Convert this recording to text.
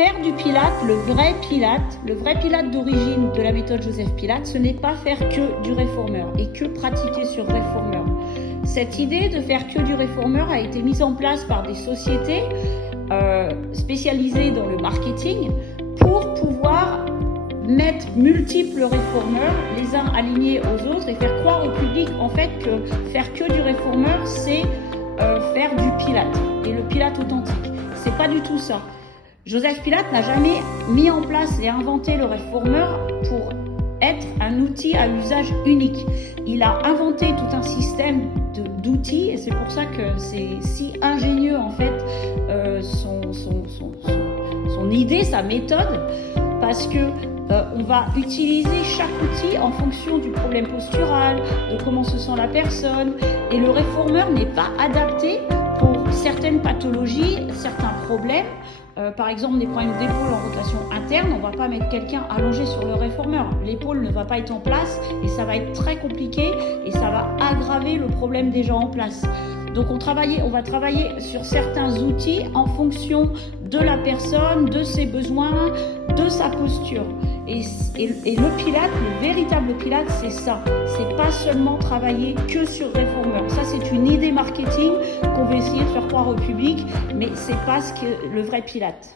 Faire du Pilate, le vrai Pilate d'origine de la méthode Joseph Pilate, ce n'est pas faire que du réformeur et que pratiquer sur réformeur. Cette idée de faire que du réformeur a été mise en place par des sociétés spécialisées dans le marketing pour pouvoir mettre multiples réformeurs, les uns alignés aux autres, et faire croire au public en fait que faire que du réformeur, c'est faire du Pilate, et le Pilate authentique. C'est pas du tout ça. Joseph Pilate n'a jamais mis en place et inventé le réformeur pour être un outil à usage unique. Il a inventé tout un système d'outils, et c'est pour ça que c'est si ingénieux en fait son idée, sa méthode, parce que on va utiliser chaque outil en fonction du problème postural, de comment se sent la personne, et le réformeur n'est pas adapté pour certaines pathologies, certains problèmes. Par exemple, des problèmes d'épaule en rotation interne, on ne va pas mettre quelqu'un allongé sur le réformeur. L'épaule ne va pas être en place et ça va être très compliqué et ça va aggraver le problème déjà en place. Donc on va travailler sur certains outils en fonction de la personne, de ses besoins, de sa posture. Et le Pilate, le véritable Pilate, c'est ça. C'est pas seulement travailler que sur réformeur. Ça, c'est une idée marketing qu'on veut essayer de faire croire au public, mais c'est pas le vrai Pilate.